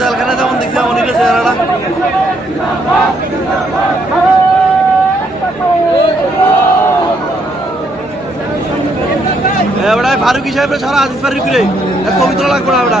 জালখানা যেমন দেখছি হইল চেহারাটা এবারে ফারুকি সাহেব সারা আজিজ ফারুক রে ছবি তোলা লাগবে না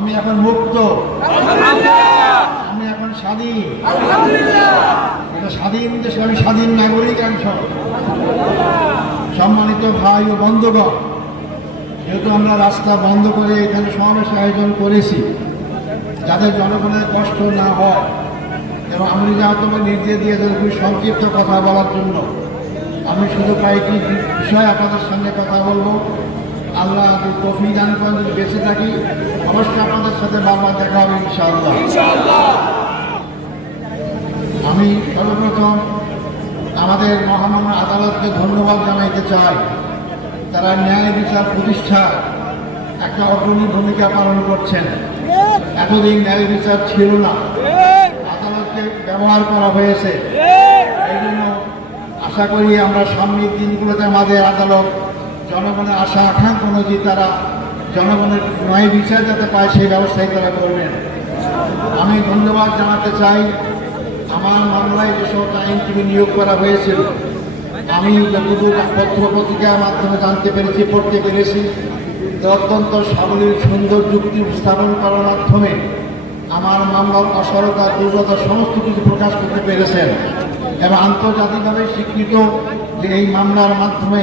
আমি এখন মুক্ত। আমি এখন স্বাধীন। এটা স্বাধীন দেশে, আমি স্বাধীন নাগরিক একজন সম্মানিত ভাই ও বন্ধুগণ, যেহেতু আমরা রাস্তা বন্ধ করে এখানে সমাবেশ আয়োজন করেছি যাতে জনগণের কষ্ট না হয়, এবং আমি যা তোমার নির্দেশ দিয়েছে খুবই সংক্ষিপ্ত কথা বলার জন্য, আমি শুধু কয়েকটি বিষয় আপনাদের সঙ্গে কথা বলব। আল্লাহ কফি দান করেন বেঁচে থাকি অবশ্যই আপনাদের সাথে বারবার দেখা হবে ইনশাআল্লাহ। আমি সর্বপ্রথম আমাদের মহামান্য আদালতকে ধন্যবাদ জানাইতে চাই। তারা ন্যায় বিচার প্রতিষ্ঠা একটা অগ্রণী ভূমিকা পালন করছেন। এতদিন ন্যায় বিচার ছিল না। আদালতকে ব্যবহার করা হয়েছে। এই জন্য আশা করি আমরা সামনের দিনগুলোতে আমাদের আদালত জনগণের আশা আকাঙ্ক্ষা অনুযায়ী তারা জনগণের ন্যায় বিচার যাতে পায়, সেই ব্যবস্থাই তারা করবেন। আমি ধন্যবাদ জানাতে চাই আমার মামলায় যে সমস্ত আইনজীবী নিয়োগ করা হয়েছিল। আমি যতটুকু পত্র পত্রিকার মাধ্যমে জানতে পেরেছি, পড়তে পেরেছি অত্যন্ত সাবলীল, সুন্দর যুক্তি উপস্থাপন করার মাধ্যমে আমার মামলার অসরতা, দুর্বলতা সমস্ত কিছু প্রকাশ করতে পেরেছেন। এবং আন্তর্জাতিকভাবে স্বীকৃত যে এই মামলার মাধ্যমে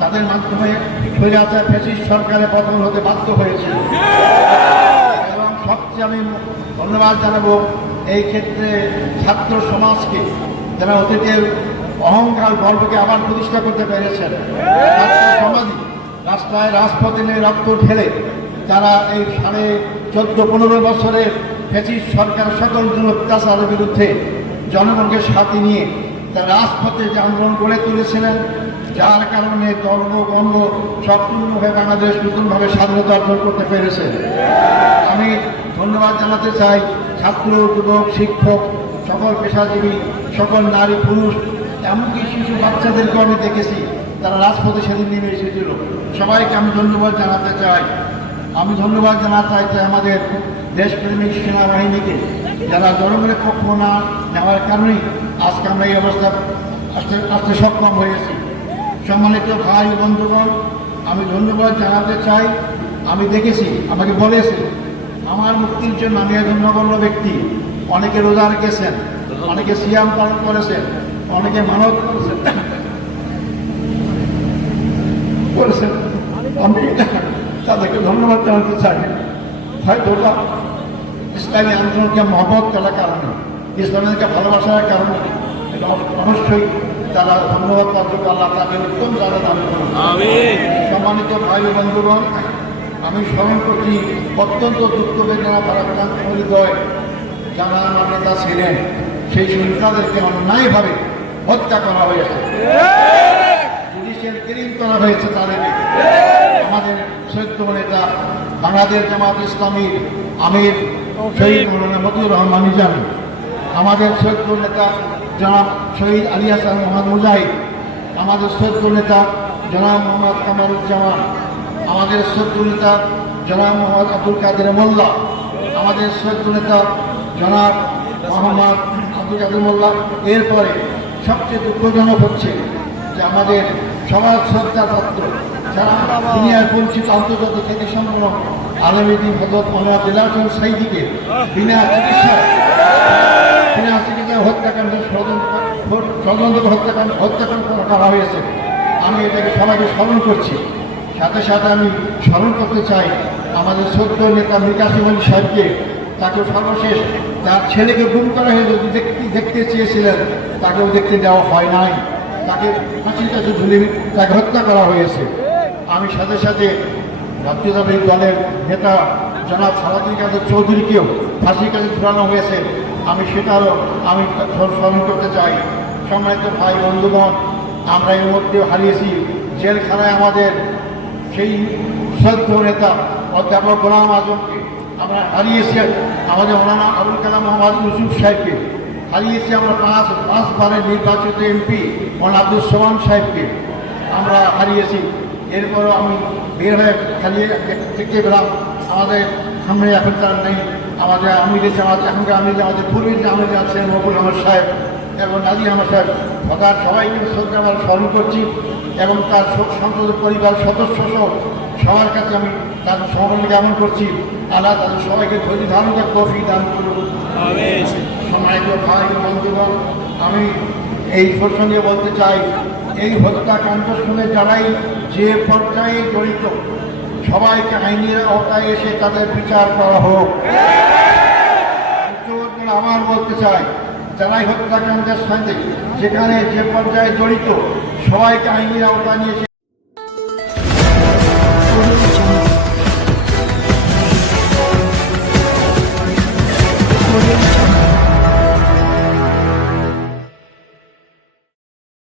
তাদের মাধ্যমে স্বৈরাচার ফেসিস সরকারের পতন হতে বাধ্য হয়েছিল এবং সবচেয়ে আমি ধন্যবাদ জানাব এই ক্ষেত্রে ছাত্র সমাজকে যারা অতীতের অহংকার গর্বকে আবার প্রতিষ্ঠা করতে পেরেছেন। সমাজই রাস্তায় রাজপথে নিয়ে রক্ত ঢেলে তারা এই সাড়ে চোদ্দ, পনেরো বছরের ফেসিস সরকার সকল অত্যাচারের বিরুদ্ধে জনগণকে সাথে নিয়ে তারা রাজপথে যে আন্দোলন গড়ে তুলেছিলেন, যার কারণে ধর্ম গর্ব সম্পূর্ণ হয়ে বাংলাদেশ নতুনভাবে স্বাধীনতা অর্জন করতে পেরেছে। আমি ধন্যবাদ জানাতে চাই ছাত্র, যুবক, শিক্ষক, সকল পেশাজীবী, সকল নারী, পুরুষ, এমনকি শিশু বাচ্চাদেরকে আমি দেখেছি, তারা রাজপথে সেদিন নেমে এসেছিল। সবাইকে আমি ধন্যবাদ জানাতে চাই। আমি ধন্যবাদ জানাতে চাই আমাদের দেশপ্রেমিক সেনাবাহিনীকে যারা জনগণের পক্ষ না নেওয়ার কারণেই আজকে আমরা এই অবস্থা আসতে আসতে সক্ষম হয়েছি। সম্মানিত ভাই বন্ধুগণ, আমি ধন্যবাদ জানাতে চাই। আমি দেখেছি, আমাকে বলেছে, আমার মুক্তির জন্য আমি একজন ব্যক্তি। অনেকে রোজা রেখেছেন, অনেকে সিয়াম পালন করেছেন, অনেকে মানব করেছেন। করেছেন আমি তাদেরকে ধন্যবাদ জানাতে চাই। হয়তো ইসলামী আন্দোলনকে মহব্বত করার কারণে ইসলামীকে ভালোবাসার কারণে অবশ্যই তারা ধন্যবাদ পাত্র আল্লাহ তাকে উত্তম জায়গা দান করুন। সম্মানিত ভাই বন্ধুগণ আমি স্মরণ করছি অত্যন্ত দুঃখ বেদনা পরাক্রান্ত হৃদয় যারা আমার নেতা ছিলেন সেই সন্তানদেরকে অন্যায়ভাবে হত্যা করা হয়েছে। জুডিশিয়াল কিলিং করা হয়েছে তাদেরকে। আমাদের নেতা বাংলাদেশ জামাত ইসলামীর আমির শহীদ মৌলানা মতিউর রহমান নিজামী আমাদের সৈয়দ নেতা জনাব শহীদ আলী হাসান মোহাম্মদ মুজাহিদ আমাদের সৈয়দ নেতা জনাব মোহাম্মদ কামারুজ্জামান আমাদের সৈয়দ নেতা জনাব মোহাম্মদ আব্দুল কাদের মোল্লা আমাদের সৈয়দ নেতা জনাব মোহাম্মদ আব্দুল কাদের মোল্লা। এরপরে সবচেয়ে দুঃখজনক হচ্ছে যে আমাদের সমাজ শ্রদ্ধার পাত্র যারা দুনিয়ার পরিচিত আন্তর্জাতিক খ্যাতি সম্পন্ন আলমীদিন হজরত মোহাম্মদ দিলাসন সাইদিকে বিনা চিকিৎসায় বিনা চিকিৎসায় হত্যাকাণ্ড ষড়যন্ত্র হত্যাকাণ্ড হত্যাকাণ্ড করা হয়েছে। আমি এটাকে সবাইকে স্মরণ করছি। সাথে সাথে আমি স্মরণ করতে চাই আমাদের সদ্য নেতা বিকাশিম আলী সাহেবকে তাকে সর্বশেষ তার ছেলেকে গুম করা হয়ে দেখতে চেয়েছিলেন, তাকেও দেখতে দেওয়া হয় নাই। তাকে ফাঁসির কাছে ঝুলে তাকে হত্যা করা হয়েছে। আমি সাথে সাথে জাতীয়তাবাদী দলের নেতা জনাব সালাদিন কাদের চৌধুরীকেও ফাঁসির কাছে ঝুলানো হয়েছে। আমি সেটারও আমি স্মরণ করতে চাই। সম্মানিত ভাই বন্ধুগণ, আমরা এর মধ্যেও হারিয়েছি। জেলখানায় আমাদের সেই শ্রদ্ধ নেতা অধ্যাপক গোলাম আজমকে আমরা হারিয়েছি। আমাদের মৌলানা আবুল কালাম মোহাম্মদ ইউসুফ সাহেবকে হারিয়েছি আমরা পাঁচ, পাঁচবারের নির্বাচিত এমপি মৌলানা আব্দুল সোমান সাহেবকে আমরা হারিয়েছি। এরপরও আমি বের হয়ে খালিয়ে দেখতে পেলাম আমাদের সামনে এখন তার নেই। আমাদের আমিরের জামাত এখনকার আমির আমাদের পূর্বের যে আমির আছেন মকুল আহমদ সাহেব এবং নাজি আহমদ সাহেব সরকার সবাইকে শ্রদ্ধা আমরা স্মরণ করছি এবং তার শোক সন্তত পরিবার সদস্য সহ সবার কাছে আমি তার সমর্থন জ্ঞাপন করছি। আল্লাহ তাদের সবাইকে ধৈর্য ধারণ করে কফি দান করুন সম্মানিত ভাই বন্ধুগণ আমি এই প্রসঙ্গে বলতে চাই এই হত্যাকাণ্ড শুনে যারাই যে পর্যায়ে জড়িত, সবাইকে আইনের আওতায় এসে তাদের বিচার করা হোক। আমার বলতে চাই যারাই হত্যাকাণ্ডের সঙ্গে, যেখানে যে পর্যায়ে জড়িত, সবাইকে আইনের আওতায় নিয়ে